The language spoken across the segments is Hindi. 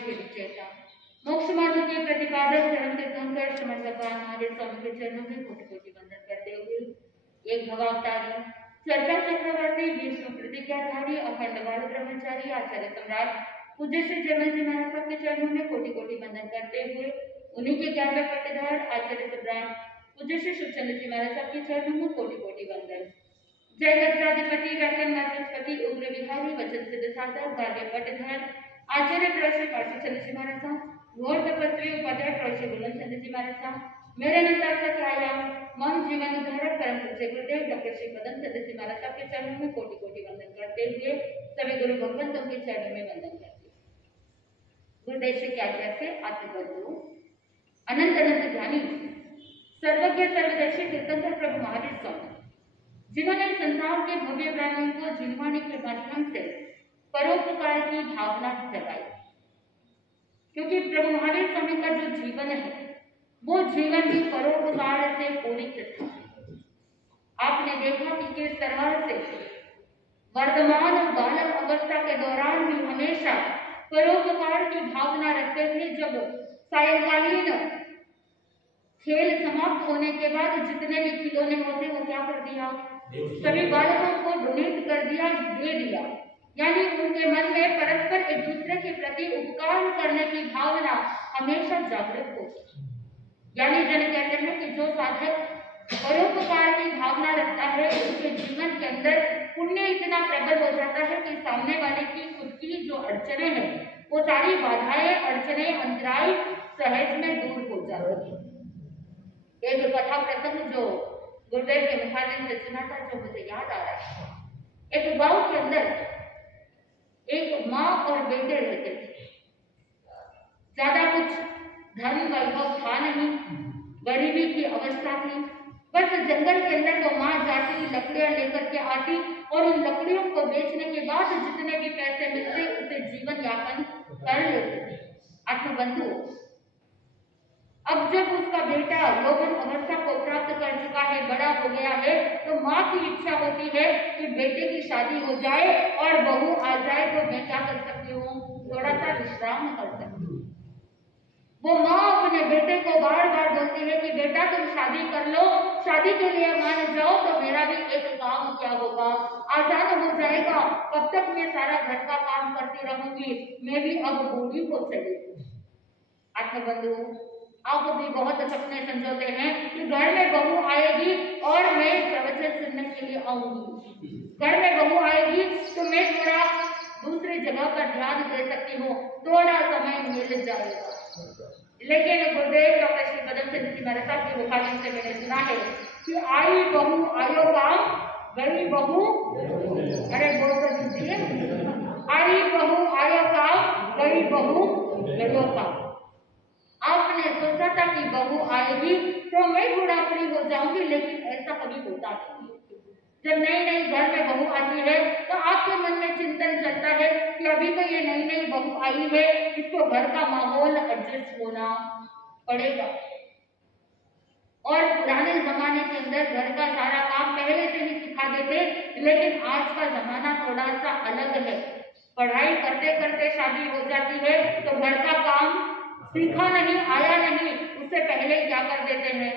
के विजेता, मोक्ष मार्ग के प्रतिपादक, धर्म तीर्थंकर समर्थकान महावीर स्वामी के चरणों में कोटि कोटि वंदन करते हुए एक भवावतारी चर्चा चक्रवर्ती विष्णु प्रतिज्ञाधारी अखंड बाल ब्रह्मचारी आचार्य सम्राट पूज्य श्री जयमल जी महाराज साहब के चरणों में कोटि कोटि वंदन करते हुए उन्हीं के 11वें पट्टेदार आचार्य सम्राट पूज्य श्री शिवचंद्र जी महाराज साहब के चरणों में कोटि कोटि वंदन। जय गजाधिपति व्याख्यान वाचस्पति उग्र विहारी वचन सिद्ध साधक 12वें पट्टेदार आचार्य प्रश्री पार्षद चंद्र जी महाराज साहब घोर तपस्वी उपाध्याय प्रश्री बुलंद चंद्र जी महाराज साहब मेरे नंतर के आया मन जीवन उद्धारक परम पूज्य गुरुदेव डॉक्टर श्री पदम चंद्र जी महाराज साहब के चरणों में कोटि कोटि वंदन करते हुए सभी गुरु भगवंतों के चरणों में वंदन करते हैं। गुरुदेव की आज्ञा से आत्मबंधु अनंत अनंत ज्ञानी सर्वज्ञ सर्वदर्शी तीर्थंकर प्रभु महावीर स्वामी, जिन्होंने संसार के भव्य प्राणियों को जिनवाणी के माध्यम से परोपकार की भावना जगाई, क्योंकि प्रभु महावीर स्वामी का जो जीवन है वो जीवन भी परोपकार से पूरित था। आपने देखा कि किस तरह से वर्तमान और बालक अवस्था के दौरान भी हमेशा परोपकार की भावना रखते थे। जब सायंकालीन खेल समाप्त होने के बाद जितने भी खिलौने होते वो क्या कर दिया, सभी बालकों को डोनेट कर दिया, दे दिया। यानी उनके मन में परस्पर एक दूसरे के प्रति उपकार करने की भावना हमेशा जागृत हो। यानी जन कहते हैं कि जो साधक परोपकार की भावना रखता है उसके जीवन के अंदर पुण्य इतना प्रबल हो जाता है कि सामने वाले की खुद की जो अड़चने हैं वो सारी बाधाएं अड़चने अंतराय सहज में दूर हो जाती है। एक कथा प्रसंग जो गुरुदेव के मुखारबिन से सुना था जो मुझे याद आ रहा है। एक गांव के अंदर एक माँ और बेटे रहते थे। ज्यादा कुछ धन वैभव था नहीं, गरीबी की अवस्था थी। बस जंगल के अंदर वो माँ जाती, लकड़ियां लेकर के आती और उन लकड़ियों को बेचने के बाद जितने भी पैसे मिलते उसे जीवन यापन कर लेते थे। आत्मबंधु, अब जब उसका बेटा यौवन अवस्था को प्राप्त कर चुका है, बड़ा हो गया है, तो माँ की इच्छा होती है कि बेटे की शादी हो जाए और बहू आ जाए तो मैं क्या कर सकती हूँ, थोड़ा सा विश्राम कर सकती हूँ। वो माँ अपने बेटे को बार बार बोलती है कि बेटा तुम शादी कर लो, शादी के लिए मान जाओ तो मेरा भी एक काम क्या होगा, आसान हो जाएगा। कब तक मैं सारा घर का काम करती रहूंगी, मैं भी अब बूढ़ी हो चलेगी। आत्मबंधु, आप भी बहुत सपने संजोते हैं कि घर में बहू आएगी और मैं प्रवचन सुनने के लिए आऊंगी, घर में बहू आएगी तो मैं थोड़ा दूसरी जगह पर ध्यान दे सकती हूँ, थोड़ा समय मिल जाएगा। लेकिन गुरुदेव डॉक्टर श्री पदम चंद्र जी महाराज साहब की मुखारबिन से मैंने सुना है कि आई बहू आयो काम, गई बहू, अरे बोल तो दीजिए, आई बहू आयो काम, गई बहू गयो काम। आपने सोचा था कि बहू आएगी तो मैं बुढ़ापड़ी हो जाऊंगी, लेकिन ऐसा कभी होता नहीं। जब नई नई घर में बहू आती है तो आपके मन में चिंतन चलता है कि अभी तो ये नई नई बहू आई है, इसको घर का माहौल एडजस्ट होना पड़ेगा। और पुराने जमाने के अंदर घर का सारा काम पहले से ही सिखा देते, लेकिन आज का जमाना थोड़ा सा अलग है। पढ़ाई करते करते शादी हो जाती है तो घर का काम सीखा नहीं, आया नहीं, उससे पहले क्या कर देते हैं,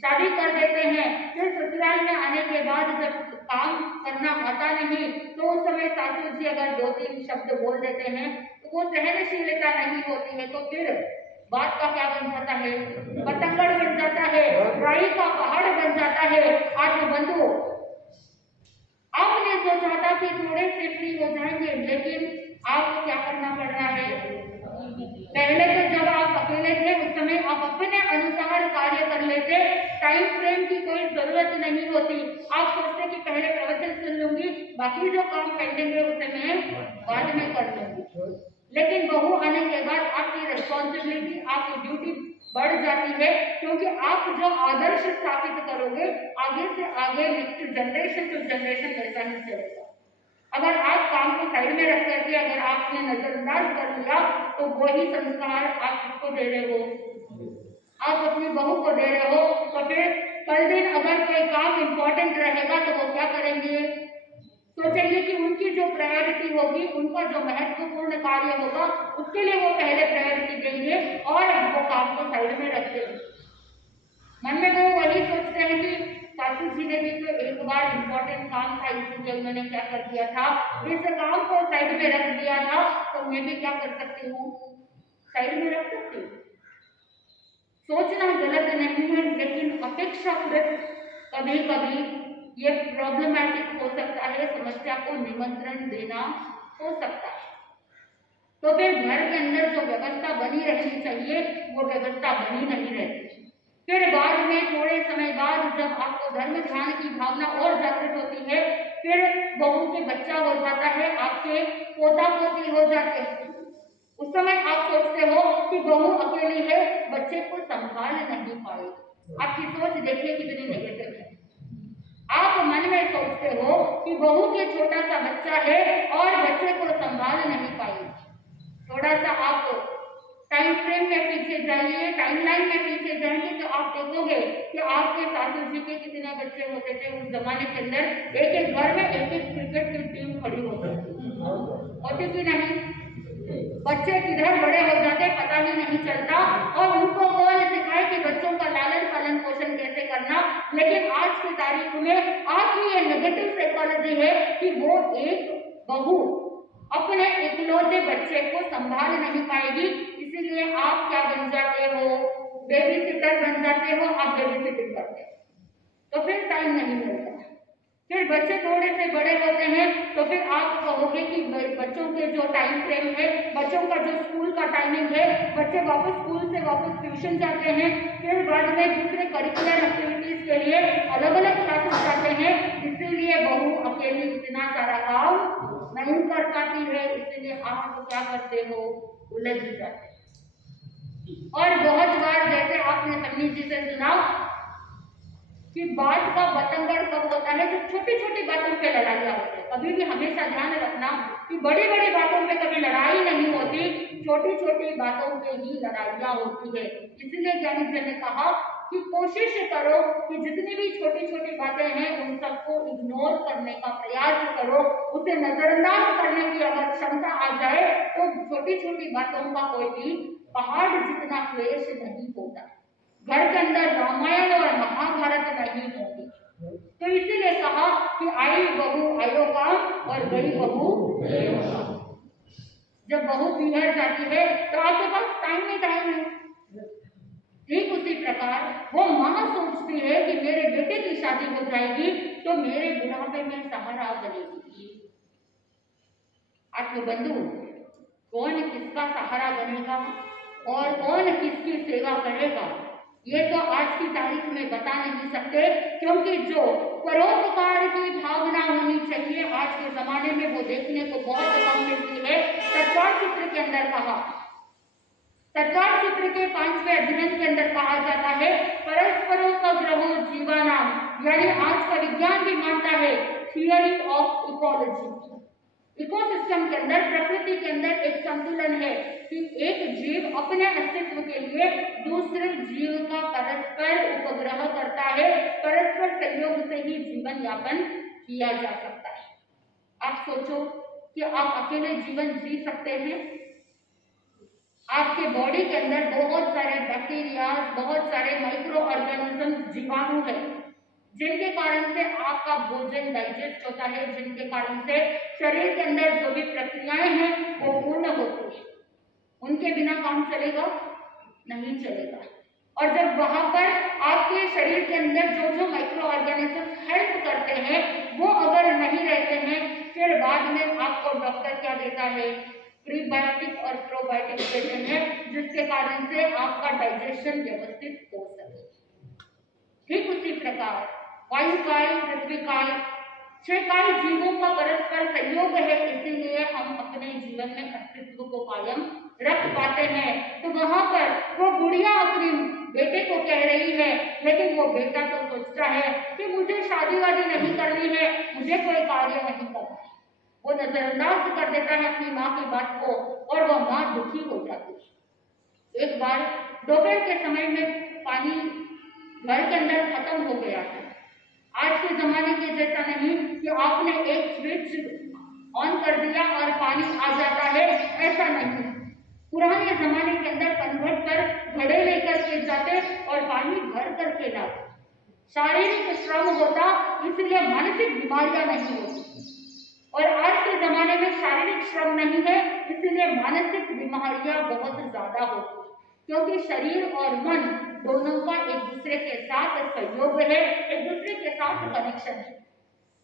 शादी कर देते हैं। फिर ससुराल में आने के बाद जब काम करना आता नहीं तो उस समय सासू जी अगर 2-3 शब्द बोल देते हैं तो वो सहनशीलता नहीं होती है, तो फिर बात का क्या बन जाता है, पतंगड़ बन जाता है, राई का पहाड़ बन जाता है। आत्मबंधु, आपने सोचा था कि थोड़े से फ्री हो जाएंगे, लेकिन आपको क्या करना पड़ रहा है। पहले तो जब आप अकेले थे उस समय आप अपने अनुसार कार्य कर लेते, टाइम फ्रेम की कोई जरूरत नहीं होती। आप सोचते कि पहले प्रवचन सुन लूंगी, बाकी जो काम पेंडिंग है उसे मैं बाद में कर लूंगी। लेकिन बहू आने के बाद आपकी रिस्पॉन्सिबिलिटी, आपकी ड्यूटी बढ़ जाती है, क्योंकि आप जो आदर्श स्थापित करोगे आगे से आगे नेक्स्ट जनरेशन टू जनरेशन वैसा ही चलेगा। अगर आप काम को साइड में रख करके अगर आपने नजरअंदाज कर लिया तो वही संस्कार आप किसको दे रहे हो, आप अपनी बहू को दे रहे हो। तो फिर कल दिन अगर कोई काम इंपॉर्टेंट रहेगा तो वो क्या करेंगे, सोचेंगे कि उनकी जो प्रायोरिटी होगी, उनका जो महत्वपूर्ण कार्य होगा उसके लिए वो पहले और वो काम को साइड में रखते हैं। मन में वो वही सोचते हैं कि सासू जी ने भी तो एक बार इम्पोर्टेंट काम था, इसलिए उन्होंने क्या कर दिया था, इस काम को साइड में रख दिया था, तो मैं भी क्या कर सकती हूँ, साइड में रख सकती हूँ। सोचना गलत नहीं है, लेकिन अपेक्षाकृत कभी कभी ये प्रॉब्लमैटिक हो सकता है, समस्या को निमंत्रण देना हो सकता है। तो फिर घर के अंदर जो व्यवस्था बनी रहनी चाहिए वो व्यवस्था बनी नहीं रहती। फिर बाद में थोड़े समय बाद जब आपको धर्म ध्यान की भावना और जागृत होती है, फिर बहू के बच्चा हो जाता है, आपके पोता पोती हो जाते हैं, उस समय आप सोचते हो कि बहू अकेली है, बच्चे को संभाल नहीं पाएगी। आपकी सोच देखिए कितनी नेगेटिव है। आप मन में सोचते हो कि बहू के छोटा सा बच्चा है और बच्चे को संभाल नहीं पाएगी। थोड़ा सा आप टाइम फ्रेम में पीछे जाइए, टाइमलाइन में पीछे जाएंगे तो आप देखोगे कि आपके सासू जी के कितने बच्चे होते थे उस जमाने के अंदर। एक एक घर में एक एक क्रिकेट की टीम खड़ी होती थी नहीं? बच्चे किधर बड़े हो जाते पता ही नहीं चलता, और उनको कौन सिखाए कि बच्चों का लालन पालन पोषण कैसे करना। लेकिन आज की तारीख में आपकी ये नेगेटिव साइकोलॉजी है कि वो एक बहू अपने इकलौते बच्चे को संभाल नहीं पाएगी, इसीलिए आप क्या बन जाते हो, बेबी सिटर बन जाते हो, आप बेबी सिटिंग करते हो, तो फिर टाइम नहीं मिलता। फिर बच्चे थोड़े से बड़े होते हैं तो फिर आप कहोगे कि बच्चों के जो टाइम फ्रेम है, बच्चों का जो स्कूल का टाइमिंग है, बच्चे वापस स्कूल से वापस ट्यूशन जाते हैं, फिर बाद में दूसरे करिकुलर एक्टिविटीज के लिए अलग अलग क्लासेस जाते हैं, इसीलिए बहू अकेली इतना सारा काम नहीं कर पाती है, इसीलिए आप क्या करते हो, उलझ जाते हैं। और बहुत बार जैसे आपने सन्नी जी से सुना कि बात का बतंगड़ कब होता है, जब छोटी छोटी बातों पे लड़ाइयाँ होती है। कभी भी हमेशा ध्यान रखना कि बड़ी बड़ी बातों पे कभी लड़ाई नहीं होती, छोटी छोटी बातों पे ही लड़ाइयाँ होती है। इसलिए ज्ञानी जी ने कहा कि कोशिश करो कि जितनी भी छोटी छोटी बातें हैं उन सबको इग्नोर करने का प्रयास करो, उसे नजरअंदाज करने की अगर क्षमता आ जाए तो छोटी छोटी बातों का कोई भी पहाड़ जितना क्लेश नहीं होता। घर के अंदर रामायण और महाभारत नहीं होगी। तो इसीलिए कहा कि आई बहू आयो काम और गई बहू गयो काम। जब बहू बिगड़ जाती है तो आपके पास टाइम ही टाइम है। ठीक उसी प्रकार वो माँ सोचती है कि मेरे बेटे की शादी हो जाएगी तो मेरे बुढ़ापे में सहारा बनेगी। आत्मबंधु, कौन किसका सहारा बनेगा और कौन किसकी सेवा करेगा ये तो आज की तारीख में बता नहीं सकते, क्योंकि जो परोपकार की भावना होनी चाहिए आज के जमाने में वो देखने को बहुत कम मिलती है। तत्वार सूत्र के अंदर कहा, तत्वार सूत्र के 5वें अध्ययन के अंदर कहा जाता है परस्परोपग्रहो जीवानाम, यानी आज का विज्ञान भी मानता है थियरी ऑफ इकोलॉजी। इकोसिस्टम के अंदर, प्रकृति के अंदर एक संतुलन है कि एक जीव अपने अस्तित्व के लिए दूसरे जीव का परस्पर उपग्रह करता है, परस्पर सहयोग से ही जीवन यापन किया जा सकता है। आप सोचो कि आप अकेले जीवन जी सकते हैं? आपके बॉडी के अंदर बहुत सारे बैक्टीरिया, बहुत सारे माइक्रो ऑर्गेनिज्म, जीवाणु है जिनके कारण से आपका भोजन डाइजेस्ट होता है, जिनके कारण से शरीर के अंदर जो भी प्रक्रियाएं हैं वो पूर्ण होती है। उनके बिना काम चलेगा नहीं चलेगा। और जब वहां पर आपके शरीर के अंदर जो जो माइक्रो ऑर्गेनिज्म हेल्प करते हैं वो अगर नहीं रहते हैं, फिर बाद में आपको डॉक्टर क्या देता है, प्रीबायोटिक और प्रोबायोटिक देते हैं, जिसके कारण से आपका डाइजेशन व्यवस्थित हो सके। ठीक उसी प्रकार वायुकाय, पृथ्वीकाय, 6 काय जीवों का परस्पर सहयोग है, इसीलिए हम अपने जीवन में अस्तित्व को कायम रख पाते हैं। तो वहां पर वो बुढ़िया अपने बेटे को कह रही है, लेकिन वो बेटा तो सोचता है कि मुझे शादी वादी नहीं करनी है, मुझे कोई कार्य नहीं करना है। वो नजरअंदाज कर देता है अपनी माँ की बात को और वह माँ दुखी हो जाती है। एक बार दोपहर के समय में पानी घर के अंदर खत्म हो गया था। आज के जमाने के जैसा नहीं कि आपने एक स्विच ऑन कर दिया और पानी आ जाता है, ऐसा नहीं। पुराने जमाने के अंदर कन्वर्ट पर घड़े लेकर के जाते और पानी भर करके लाते। शारीरिक श्रम होता, इसलिए मानसिक बीमारियां नहीं होती। और आज के जमाने में शारीरिक श्रम नहीं है, इसलिए मानसिक बीमारियां बहुत ज्यादा होती, क्योंकि शरीर और मन दोनों का एक दूसरे के साथ सहयोग है, एक दूसरे के साथ कनेक्शन है।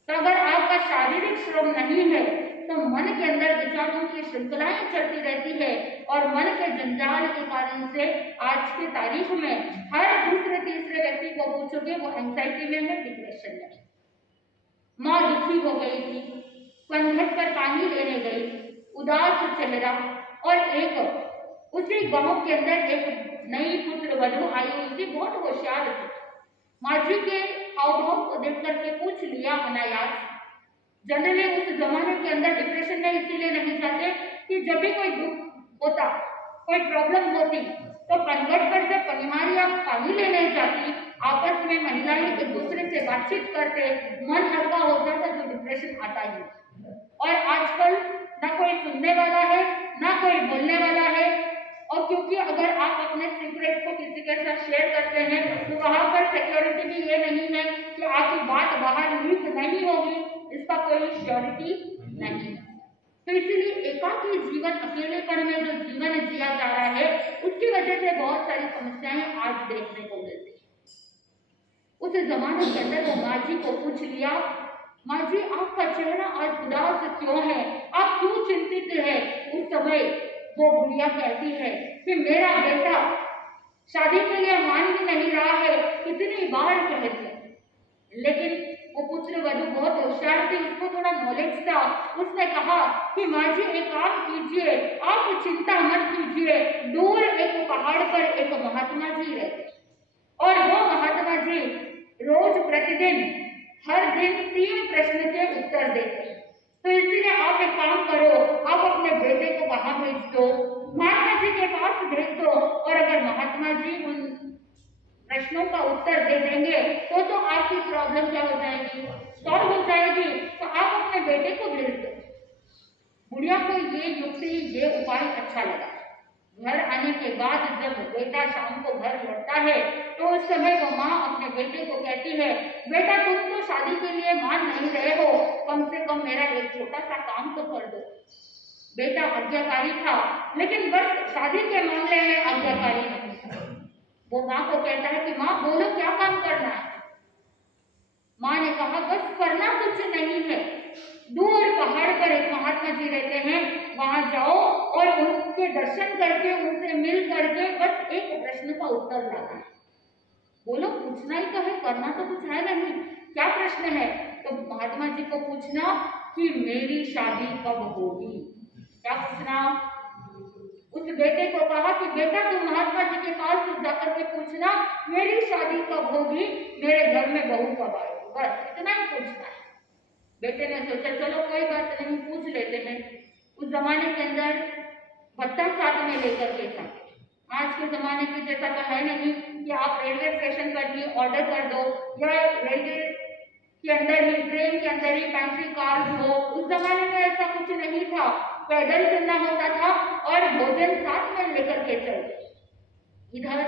तो अगर आपका शारीरिक श्रम नहीं है तो मन के अंदर विचारों की श्रृंखलाएं चलती रहती है, और मन के जंजाल के कारण से आज की तारीख में हर दूसरे तीसरे व्यक्ति को पूछोगे वो एंजाइटी में है, डिप्रेशन में। माँ दुखी हो गई थी, कनघट पर पानी लेने गई, उदास चेहरा, और एक उसी गांव के अंदर एक नई पुत्र वधू आई हुई थी, बहुत होशियार थी। माँ जी के हाव भाव को देख करके पूछ लिया अनायास। जनरली उस जमाने के अंदर डिप्रेशन में इसीलिए नहीं जाते कि जब भी कोई दुख होता, कोई प्रॉब्लम होती, तो कनघट पर जब पनिहारियां पानी लेने जाती, आपस में महिलाएं एक दूसरे से बातचीत करते, मन हल्का हो जाता, तो डिप्रेशन आता ही। और आजकल ना कोई सुनने वाला है, ना कोई बोलने वाला है, और क्योंकि अगर आप अपने सीक्रेट को किसी के साथ शेयर करते हैं तो वहां पर सिक्योरिटी भी ये नहीं है कि आपकी बात बाहर लीक नहीं होगी, इसका कोई श्योरिटी नहीं है। तो इसीलिए एकाकी जीवन, अकेलेपन में जो जीवन जिया जा रहा है, उसकी वजह से बहुत सारी समस्याएं आज देखने को मिलती है। उस जमाने के अंदर वो माँ जी को पूछ लिया, माँ जी आपका चेहरा आज उदास क्यों है, आप क्यों चिंतित है। उस समय वो बुढ़िया कहती है कि मेरा बेटा शादी के लिए मान भी नहीं रहा है, कितनी बार कहती है। लेकिन वो पुत्र वधू बहुत होशियार थी, उसको थोड़ा नॉलेज था। उसने कहा कि माँ जी एक काम कीजिए, आप चिंता मत कीजिए, दूर एक पहाड़ पर एक महात्मा जी रहते, और वो महात्मा जी रोज प्रतिदिन हर दिन 3 प्रश्न के उत्तर देते। तो इसीलिए आप एक काम करो, आप अपने बेटे को वहां भेज दो, महात्मा जी के पास भेज दो, और अगर महात्मा जी उन प्रश्नों का उत्तर दे देंगे तो आपकी प्रॉब्लम क्या हो जाएगी, सॉल्व हो जाएगी। तो आप अपने बेटे को भेज दो। बुढ़िया को ये युक्ति, ये उपाय अच्छा लगा। घर आने के बाद जब बेटा शाम को घर लौटता है तो उस समय वो माँ अपने बेटे को कहती है, बेटा तुम तो शादी के लिए मान नहीं रहे हो, कम से कम मेरा एक छोटा सा काम तो कर दो। बेटा आज्ञाकारी था, लेकिन बस शादी के मामले में आज्ञाकारी नहीं था। वो माँ को कहता है कि माँ बोलो क्या काम करना है। माँ ने कहा बस करना कुछ नहीं है, दूर पहाड़ पर एक महात्मा जी रहते हैं, वहां जाओ और उनके दर्शन करके, उनसे मिल करके बस एक प्रश्न का उत्तर लाना है। बोलो पूछना ही तो है, करना तो कुछ है नहीं, क्या प्रश्न है। तो महात्मा जी को पूछना कि मेरी शादी कब होगी। क्या पूछना। उस बेटे को कहा कि बेटा तुम महात्मा जी के पास जाकर के पूछना मेरी शादी कब होगी, मेरे घर में बहू कब आएगी, बस इतना ही पूछना है। बेटे ने सोचा चलो कोई बात नहीं, पूछ लेते हैं। उस जमाने के अंदर भत्ता साथ में लेकर के था। आज के जमाने के जैसा तो है नहीं कि आप रेलवे स्टेशन पर ही ऑर्डर कर दो, या रेलवे के अंदर ही, ट्रेन के अंदर ही पेंट्री कार हो। उस जमाने में ऐसा कुछ नहीं था, पैदल चलना होता था और भोजन साथ में लेकर के चलते। इधर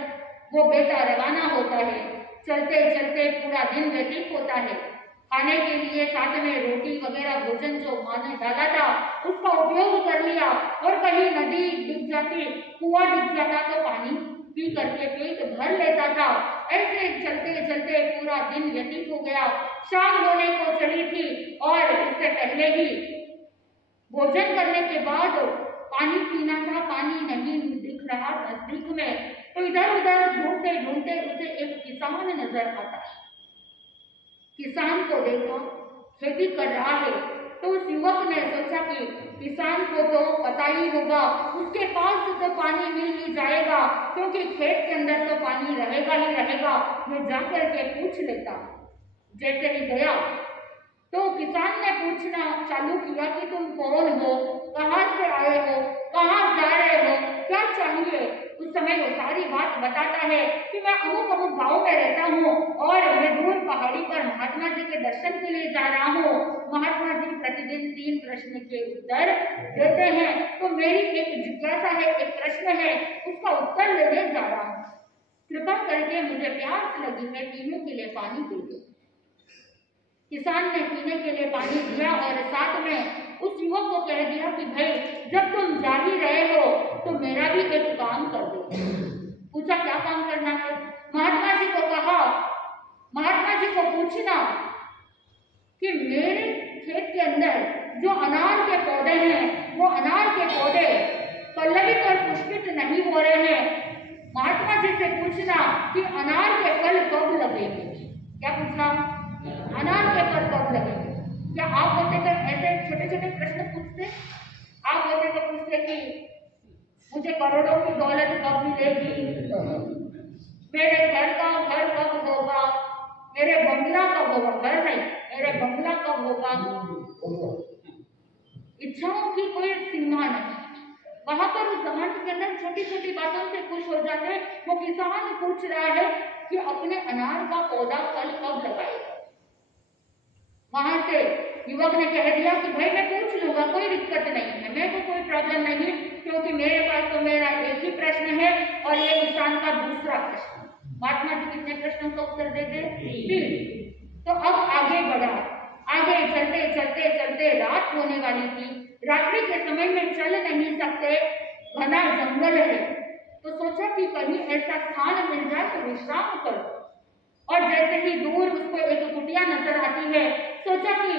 वो बेटा रवाना होता है, चलते चलते पूरा दिन व्यतीत होता है। खाने के लिए साथ में रोटी वगैरह भोजन जो माँ ने डाला था उसका उपयोग कर लिया, और कहीं नदी दिख जाती, कुआं दिख जाता तो पानी पी करके पेट भर लेता था। ऐसे चलते चलते पूरा दिन व्यतीत हो गया। शाम होने को चली थी और इससे पहले ही भोजन करने के बाद पानी पीना था, पानी नहीं दिख रहा नजदीक में। तो इधर उधर ढूंढते ढूंढते उसे एक किसान नजर आता है। किसान को देखा, खेती कर रहा है, तो उस युवक ने सोचा कि किसान को तो पता ही होगा, उसके पास तो पानी मिल ही जाएगा, क्योंकि खेत के अंदर तो पानी रहेगा ही रहेगा, मैं जाकर के पूछ लेता। जैसे ही गया तो किसान ने पूछना चालू किया कि तुम कौन हो, कहाँ से आए हो, कहाँ जा रहे हो, क्या चाहिए। उस समय वो सारी बात बताता है कि मैं अमुक अमुक गाँव में रहता हूँ और मैं दूर पहाड़ी पर महात्मा जी के दर्शन के लिए जा रहा हूँ। महात्मा जी प्रतिदिन 3 प्रश्न के उत्तर देते हैं, तो मेरी एक जिज्ञासा है, एक प्रश्न है, उसका उत्तर लेने जा रहा हूँ। कृपा करके मुझे प्यास लगी है, पीने के लिए पानी दे दो। किसान ने पीने के लिए पानी दिया और साथ में उस युवक को कह दिया कि भाई जब तुम जा ही रहे हो तो मेरा भी एक काम कर दो। पूछा क्या काम करना है। महात्मा जी को कहा, महात्मा जी को पूछना कि मेरे खेत के अंदर जो अनार के पौधे हैं, वो अनार के पौधे पल्लवित और पुष्पित नहीं हो रहे हैं। महात्मा जी से पूछना कि अनार के फल कब लगेंगे। क्या पूछा, अनार के फल कब लगेंगे। क्या आप होते तो ऐसे छोटे छोटे प्रश्न पूछते, आप होते तो पूछते कि मुझे करोड़ों की दौलत कब मिलेगी, मेरे घर कब होगा, मेरे बंगला कब होगा, घर नहीं, मेरे बंगला कब होगा। इच्छाओं की कोई सीमा नहीं। वहां पर उस जमाने के अंदर छोटी छोटी बातों से खुश हो जाते। वो किसान पूछ रहा है कि अपने अनार का पौधा फल कब लगाएगा। वहां से युवक ने कह दिया कि भाई मैं पूछ लूंगा, कोई दिक्कत नहीं है, मेरे को कोई प्रॉब्लम नहीं, क्योंकि मेरे पास तो मेरा एक ही प्रश्न है और ये किसान का दूसरा प्रश्न। महात्मा जी कितने प्रश्नों का उत्तर दे दे, 3। तो अब आगे बढ़ा, आगे चलते चलते चलते रात होने वाली थी। रात्रि के समय में चल नहीं सकते, घना जंगल है, तो सोचा कि कहीं ऐसा स्थान मिल जाए तो विश्राम करो। और जैसे ही दूर उसको एक कुटिया नजर आती है, सोचा कि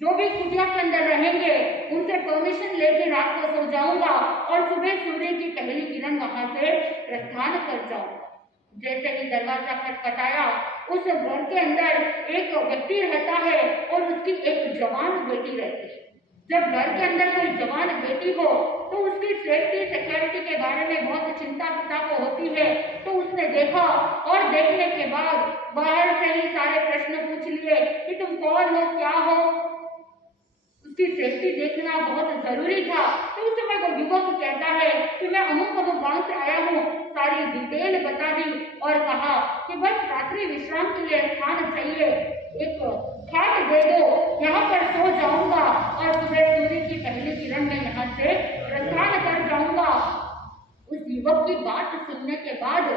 जो भी कुटिया के अंदर रहेंगे उनसे परमिशन लेके रात को सो जाऊंगा और सुबह सूर्य की पहली किरण वहां से प्रस्थान कर जाऊंगा। जैसे ही दरवाजा खटखटाया, उस घर के अंदर एक व्यक्ति रहता है और उसकी एक जवान बेटी रहती है। जब घर के अंदर कोई जवान बेटी हो तो उसकी सेफ्टी सिक्योरिटी के बारे में बहुत चिंता पिता को होती है। तो उसने देखा और देखने के बाद बाहर से ही सारे प्रश्न पूछ लिए कि तुम कौन हो, क्या हो। उसकी सेफ्टी देखना बहुत जरूरी था। तो उस समय वो युवक कहता है कि मैं अमुक अमुक गांव से आया हूँ, सारी डिटेल बता दी और कहा कि बस रात्रि विश्राम के लिए स्थान चाहिए, एक खाट दे दो, यहाँ पर सो जाऊंगा और सुबह सूर्य की पहली किरण में यहाँ से प्रस्थान कर जाऊंगा। उस युवक की बात सुनने के बाद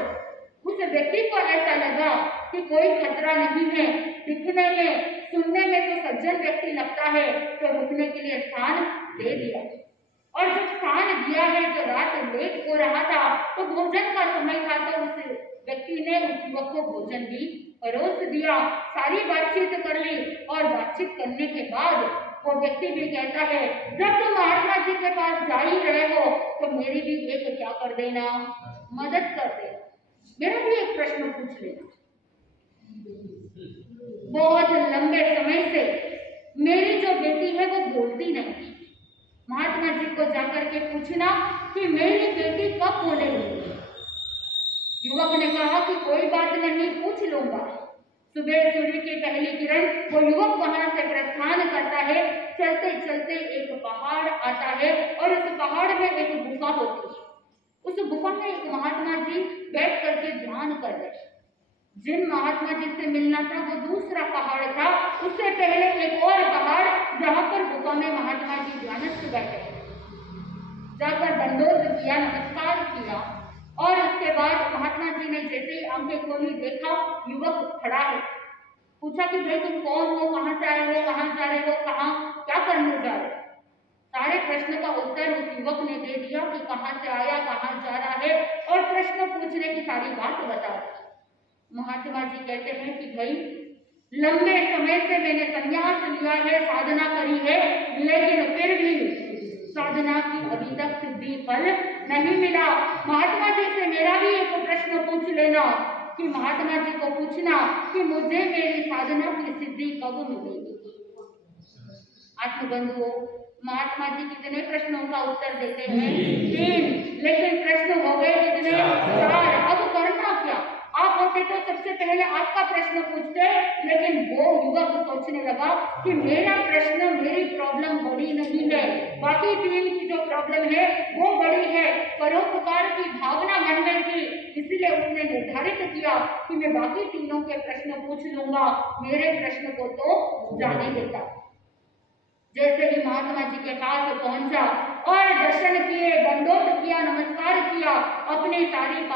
उस व्यक्ति को ऐसा लगा कि कोई खतरा नहीं है, दिखने में सुनने में तो सज्जन व्यक्ति लगता है, तो रुकने के लिए स्थान दे दिया। और जब स्थान दिया है तो रात लेट हो रहा था, तो भोजन का समय था, तो उस व्यक्ति ने उस युवक को भोजन भी परोस दिया। सारी बातचीत कर ली और बातचीत करने के बाद वो व्यक्ति भी कहता है जब तुम महात्मा जी के पास जा ही रहे हो तो मेरी भी एक क्या कर देना, मदद कर देना, मेरा भी एक प्रश्न पूछ लेना। बहुत लंबे समय से मेरी जो बेटी है वो बोलती नहीं। महात्मा जी को जाकर के पूछना कि मेरी बेटी कब बोलेगी। युवक ने कहा कि कोई बात नहीं, पूछ लूंगा। सुबह सूर्य की पहली किरण, वो युवक वहां से प्रस्थान करता है। चलते चलते एक पहाड़ आता है और उस पहाड़ में एक गुफा होती है। उस गुफा में एक महात्मा जी बैठ करके ध्यान कर रहे। जिन महात्मा जी से मिलना था वो दूसरा पहाड़ था, उससे पहले एक और पहाड़ जहाँ पर गुफा में महात्मा जी ध्यानस्थ बैठे। जाकर दंडोत किया, नमस्कार किया और उसके बाद महात्मा जी ने जैसे ही आंखें खोली, देखा युवक खड़ा है। पूछा कि भाई तुम कौन हो, कहाँ से आए हो, कहाँ जा रहे हो, कहाँ क्या करने जा रहे हो। सारे प्रश्न का उत्तर उस युवक ने दे दिया कि कहाँ से आया, कहाँ जा रहा है और प्रश्न पूछने की सारी बात बता दी। महात्मा जी कहते हैं कि भाई लंबे समय से मैंने संन्यास लिया है, साधना करी है, लेकिन फिर भी साधना की अभी तक सिद्धि फल नहीं मिला। महात्मा जी से मेरा भी एक प्रश्न पूछ लेना कि महात्मा जी को पूछना कि मुझे मेरी साधना की सिद्धि कब मिलेगी। आत्मबंधुओं, महात्मा जी कितने प्रश्नों का उत्तर देते हैं? 3, लेकिन प्रश्न हो गए कितने? 4। अब करना क्या? आप होते तो सबसे पहले आपका प्रश्न पूछते, लेकिन वो युवक सोचने लगा कि मेरा प्रश्न, मेरी प्रॉब्लम बड़ी नहीं है, बाकी तीन की जो प्रॉब्लम है वो बड़ी है। परोपकार की भावना मन में थी, इसलिए उसने निर्धारित किया कि मैं बाकी तीनों के प्रश्न पूछ लूंगा, मेरे प्रश्न को तो जाने देता। जैसे ही महात्मा जी के पास पहुंचा और दर्शन किए, दंडोत किया, नमस्कार किया, अपने सारी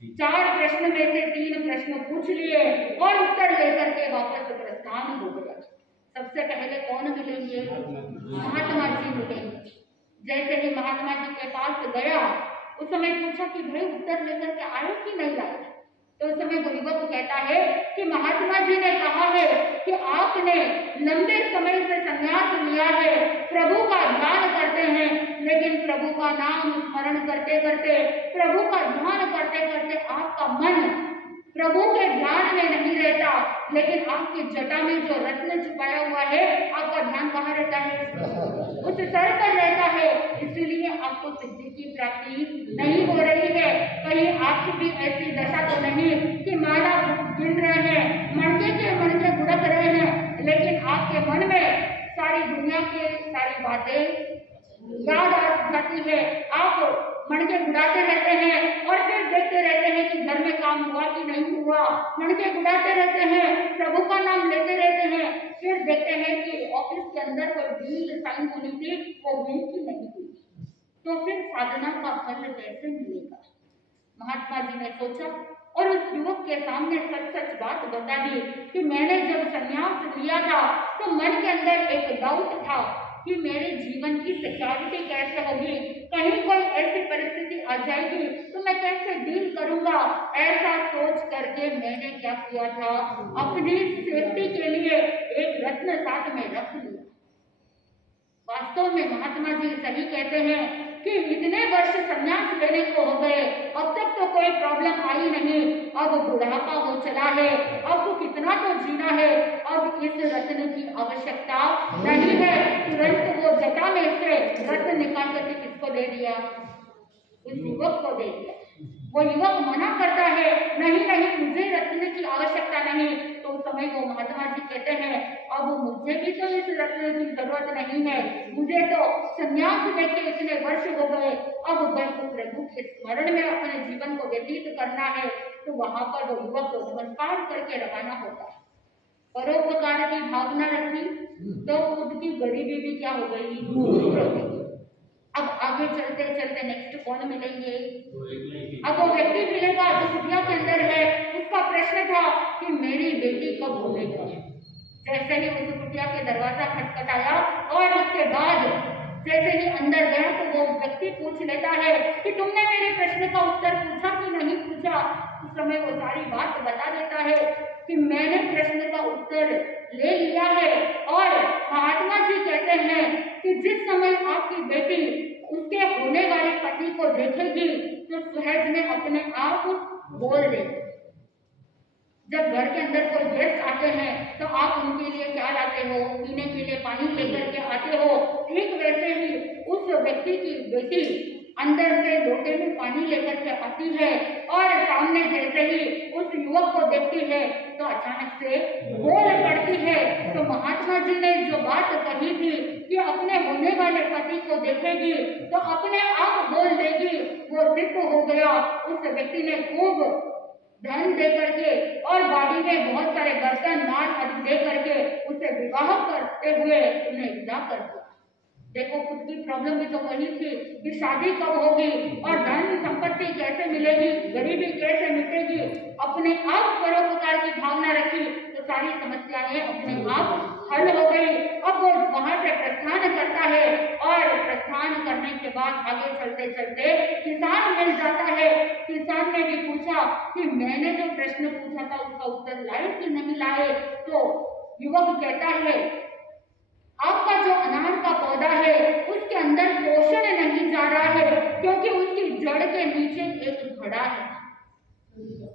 4 प्रश्न में से 3 प्रश्न पूछ लिए और उत्तर लेकर के वापस प्रस्थान हो गया। सबसे पहले कौन मिलेंगे? महात्मा जी मिलेंगे। जैसे ही महात्मा जी के पास गया, उस समय पूछा कि भाई उत्तर लेकर के आए कि नहीं आए? तो उस समय वो युवक कहता है कि महात्मा जी ने कहा है कि आपने लंबे समय से संन्यास लिया है, प्रभु का ध्यान करते हैं, लेकिन प्रभु का नाम स्मरण करते करते, प्रभु का ध्यान करते करते आपका मन प्रभु के ध्यान में नहीं रहता, लेकिन आपकी जटा में जो रत्न छुपाया हुआ है, आपका ध्यान कहाँ रहता है? उस सर पर रहता है। इसीलिए आपको सिद्धि की प्राप्ति नहीं हो रही है। कहीं आपकी भी ऐसी दशा तो नहीं कि माला गिन रहे हैं, मणके गुड़क रहे हैं, लेकिन आपके मन में सारी दुनिया की सारी बातें याद आ जाती है, आप मणके गुड़ाते रहते हैं और फिर देखते रहते हैं कि घर में काम हुआ कि नहीं हुआ, मणके गुड़ाते रहते हैं, प्रभु का नाम लेते रहते हैं, फिर देखते हैं कि ऑफिस के अंदर कोई डील साइन होनी थी, वो हुई कि नहीं हुई, तो फिर साधना का फल कैसे मिलेगा? महात्मा जी ने सोचा और उस युवक के सामने सच बात बता दी कि मैंने जब संन्यास लिया था तो मन के अंदर एक डाउट था कि मेरे जीवन की सिक्योरिटी कैसे होगी, कहीं कोई ऐसी परिस्थिति आ जाएगी तो मैं कैसे डील करूंगा। ऐसा सोच करके मैंने क्या किया था, अपनी सेफ्टी के लिए एक रत्न साथ में रख लिया। वास्तव में महात्मा जी सही कहते हैं कि इतने वर्ष संन्यास लेने को हो गए, अब तक तो कोई प्रॉब्लम आई नहीं, अब बुढ़ापा हो चला है, अब कितना तो जीना है, अब इस रत्न की आवश्यकता नहीं है। तुरंत वो जटा में से रत्न निकाल करके किसको दे दिया? उस युवक को दे दिया। वो युवक मना करता है, नहीं मुझे रत्न की आवश्यकता नहीं। तो उस समय वो महात्मा जी कहते हैं, अब मुझे भी तो इस रत्न की जरूरत नहीं है, मुझे तो संन्यास लेके इतने वर्ष हो गए, अब बस प्रभु के स्मरण में अपने जीवन को व्यतीत करना है। तो वहां पर वो युवक को नमस्कार करके रवाना होता है। परोपकार की भावना रखी तो खुद की गरीबी भी क्या हो गई, दूर हो गई। अब आगे चलते चलते नेक्स्ट कौन मिलेंगे? अब वो व्यक्ति मिलेगा जो कुटिया के अंदर है। उसका प्रश्न था कि मेरी बेटी कब बोलेगी। जैसे ही उस कुटिया के दरवाजा खटखटाया और उसके बाद जैसे ही अंदर गया तो वो व्यक्ति पूछ लेता है कि तुमने मेरे प्रश्न का उत्तर पूछा कि नहीं पूछा। उस समय वो सारी बात बता देता है कि मैंने प्रश्न का उत्तर ले लिया है। और महात्मा जी कहते हैं कि जिस समय आपकी बेटी उसके होने वाले पति को देखेगी तो सहज में अपने आप बोल देगी। जब घर के अंदर कोई गेस्ट आते हैं तो आप उनके लिए क्या लाते हो? पीने के लिए पानी लेकर के आते हो। ठीक वैसे ही उस व्यक्ति की बेटी अंदर से लोटे में पानी लेकर के आती है और सामने जैसे ही उस युवक को देखती है तो अचानक से बोल पड़ती है। तो महात्मा जी ने जो बात कही थी कि अपने होने वाले पति को देखेगी तो अपने आप बोल देगी, वो सिद्ध हो गया। उस व्यक्ति ने खूब धन दे करके और गाड़ी में बहुत सारे बर्तन माल आदि दे करके उसे विवाह करते हुए उन्हें विदा कर दिया। देखो खुद की प्रॉब्लम भी तो वही थी कि शादी कब होगी और धन संपत्ति कैसे मिलेगी, गरीबी कैसे मिटेगी। अपने आप परोपकार की भावना रखी तो सारी समस्याएं अपने आप हल हो गई। अब वो वहां से प्रस्थान करता है और प्रस्थान करने के बाद आगे चलते चलते किसान मिल जाता है। किसान ने भी पूछा कि मैंने जो प्रश्न पूछा था उसका उत्तर लाए कि नहीं लाए। तो युवक कहता है आपका जो अनार का पौधा है उसके अंदर पोषण नहीं जा रहा है क्योंकि उसकी जड़ के नीचे एक घड़ा है।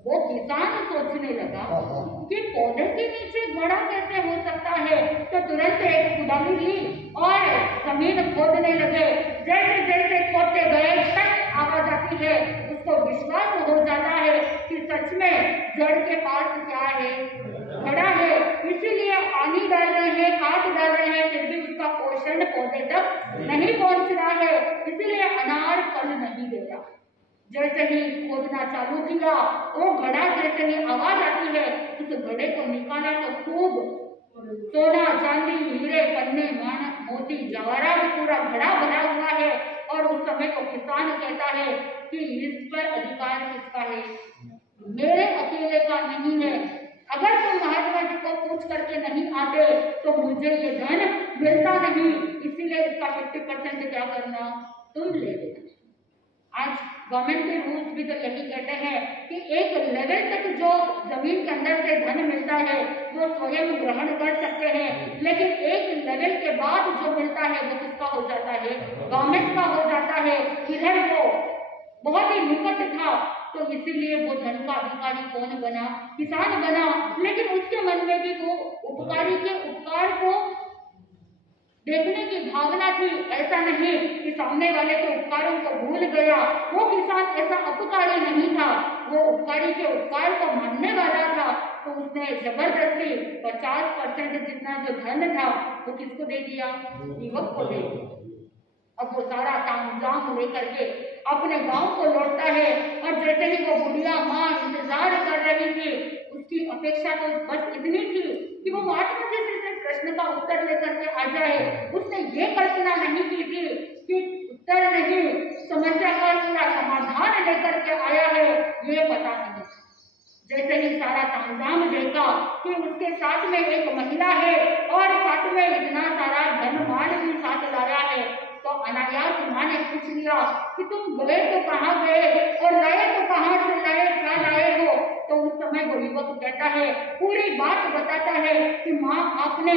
वो किसान सोचने लगा कि पौधे के नीचे घड़ा कैसे हो सकता है। तो तुरंत एक कुदाली ली और जमीन खोदने लगे। जैसे जैसे खोदते गए आवाज आती है, उसको विश्वास हो जाता है कि सच में जड़ के पास क्या है, घड़ा है। इसीलिए पानी डाल रहे हैं, खाद डाल रहे हैं, फिर भी उसका पोषण पौधे तक नहीं पहुंच रहा है। इसीलिए अनार फल नहीं दे रहा। जैसे ही खोदना चालू किया, वो घड़ा जैसे ही आवाज आती है, उस घड़े को निकाला तो खूब सोना, चांदी, हीरे, पन्ने, माणक, मोती, जवाहरात पूरा घड़ा भरा हुआ है। और उस समय को किसान कहता है कि इस पर अधिकार किसका है, मेरे अकेले का नहीं है। अगर तुम महात्मा जी को पूछ करके नहीं आते तो मुझे ये धन मिलता नहीं। इसीलिए इसका 50% क्या करना, तुम ले लेना। आज गवर्नमेंट के रूल्स भी तो यही कहते हैं कि एक लेवल तक जो जमीन के अंदर से धन मिलता है वो स्वयं ग्रहण कर सकते हैं, लेकिन एक लेवल के बाद जो मिलता है वो किसका हो जाता है, गवर्नमेंट का हो जाता है। इधर वो बहुत ही निकट था, तो इसीलिए वो धन का अधिकारी कौन बना, किसान बना। लेकिन उसके मन में भी वो उपकारी के उपकार को देखने की भावना थी। ऐसा नहीं कि सामने वाले के उपकारों को भूल गया। वो किसान ऐसा अपकारी नहीं था, वो उपकारी के उपकार को मानने वाला था। तो उसने जबरदस्ती 50% जितना जो धन था वो किसको दे दिया, युवक को दे दिया। अब वो सारा तामझाम लेकर के अपने गांव को लौटता है। और जैसे ही वो बुढ़िया माँ इंतजार कर रही थी, उसकी अपेक्षा तो बस इतनी थी कि वो 8 बजे से प्रश्न का उत्तर लेकर के आ जाए। उसने ये कल्पना नहीं की थी कि उत्तर नहीं, समस्या का पूरा समाधान लेकर के आया है, ये पता नहीं। जैसे ही सारा तामझाम देखा कि उसके साथ में एक महिला है और साथ में इतना सारा धन माल भी साथ लाया है, तो अनायास माँ ने पूछ लिया कि तुम गए तो कहाँ गए और लाए तो कहाँ से लाए, क्या लाए हो। तो उस समय वो युवक कहता है, पूरी बात बताता है कि माँ आपने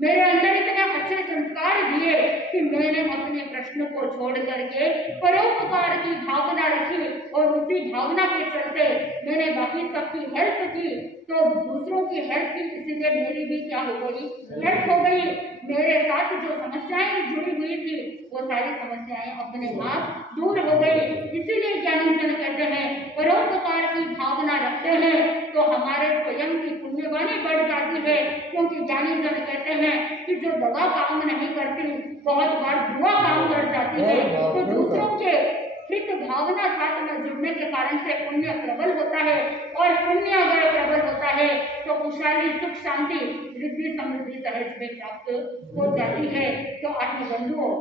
मेरे अंदर इतने अच्छे संस्कार दिए कि मैंने अपने प्रश्न को छोड़ करके परोपकार की भावना रखी और उसी भावना के चलते मैंने बाकी सबकी हेल्प की। तो दूसरों की हेल्प की, इसीलिए मेरी भी क्या हो गई, हेल्प हो गई। मेरे साथ जो समस्याएं जुड़ी हुई थी वो सारी समस्याएं अपने आप दूर हो गई। इसीलिए ज्ञानी जन कहते हैं परोपकार की भावना रखते हैं तो हमारे स्वयं की पुण्यवानी बढ़ जाती है। क्योंकि ज्ञानी जन कहते हैं कि जो दवा काम नहीं करती बहुत बार दुआ काम कर जाती है। तो दूसरों के हित भावना साथ में जुड़ने के कारण से पुण्य प्रबल होता है और पुण्य अगर प्रबल होता है तो खुशहाली, सुख, शांति, रिद्धि, समृद्धि सहज में प्राप्त हो जाती है। तो आत्मबंधुओं,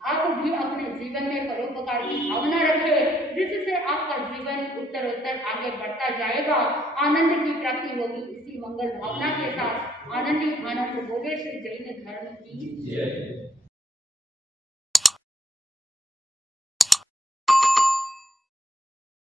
आप भी अपने जीवन में परोपकार की भावना रखें, जिससे आपका जीवन उत्तरोत्तर आगे बढ़ता जाएगा, आनंद की प्राप्ति होगी। इसी मंगल भावना के साथ आनंदी आनंद बोले श्री जैन धर्म की जय।